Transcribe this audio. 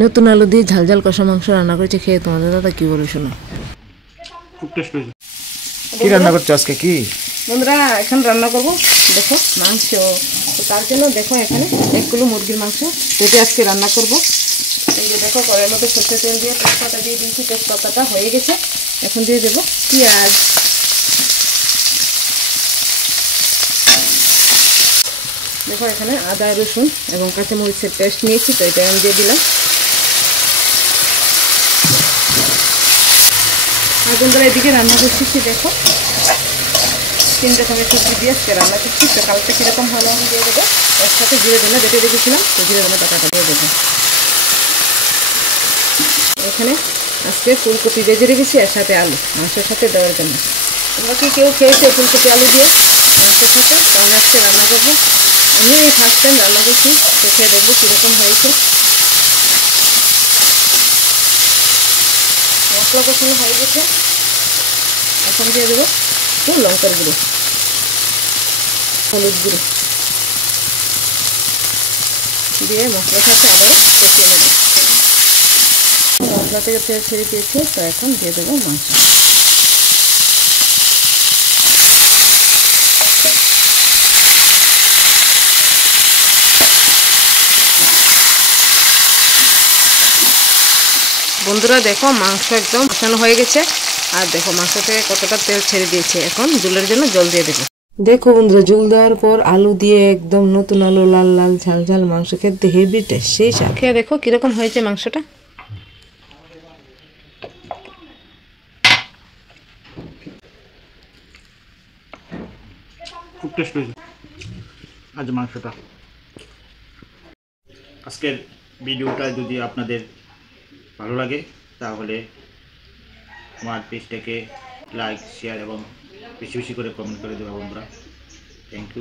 নতুন আলু দিয়ে ঝাল ঝাল কষা মাংস রান্না করেছে, খেয়ে তোমাদের দাদা কি বলে শোনো। খুব টেস্ট হয়েছে। কি রান্না করছো আজকে? কি বন্ধুরা এখন রান্না করবো দেখো মাংস। তো তার জন্য দেখো এখানে 1 কিলো মুরগির মাংস যেটা আজকে রান্না করব। এই যে দেখো কড়াইয়ের মধ্যে সরষের তেল দিয়ে তেজপাতা দিয়ে দিয়েছি, তেজপাতাটা হয়ে গেছে। এখন দিয়ে দেবো পেঁয়াজ, দেখো এখানে আদা রসুন এবং কাঁচামরিচের পেস্ট নিয়েছি, তো এটা আমি দিয়ে দিলাম। আর বন্ধুরা এদিকে রান্না করছি দেখো 3 রকমের সবজি দিয়ে আজকে রান্না করছি। তো কালকে কীরকম ভালো আমি দিয়ে দেবো, এর সাথে জিরে ধনে বেটে রেখেছিলাম, তো জিরে ধনে পাতাটা দিয়ে দেবো। এখানে আজকে ফুলকপি ভেজে রেখেছি, এর সাথে আলু মাংসের সাথে দেওয়ার জন্য। তোমরা কি কেউ খেয়েছো ফুলকপি আলু দিয়ে মাংসের সাথে? তো আমি আজকে রান্না করবো, আমি এই ফার্স্ট টাইম রান্না করছি, তো খেয়ে দেখবো কীরকম হয়েছে। মশলা কষানো হয়ে গেছে, এখন দিয়ে দেবো একটু লঙ্কার গুঁড়ো, হলুদ গুঁড়ো দিয়ে মশলার সাথে আবারও কষিয়ে নেব। মশলা থেকে তেল ছেড়ে দিয়েছে, তো এখন দিয়ে দেবো মাংস। বন্ধুরা দেখো মাংস একদম কষানো হয়ে গেছে, আর দেখো মাংস থেকে কতটা তেল ছেড়ে দিয়েছে। এখন ঝোলের জন্য জল দিয়ে দেবো। দেখো বন্ধুরা ঝোল দেওয়ার পর আলু দিয়ে একদম নতুন আলু লাল লাল ঝাল ঝাল মাংস খেতে হেভি টেস্ট। সেই খেয়ে দেখো কিরকম হয়েছে মাংসটা। খুব টেস্ট হয়েছে আজ মাংসটা। আজকের ভিডিওটা যদি আপনাদের ভালো লাগে তাহলে আমার পেজটাকে লাইক শেয়ার এবং বেশি বেশি করে কমেন্ট করে দেবেন বন্ধুরা। Thank you.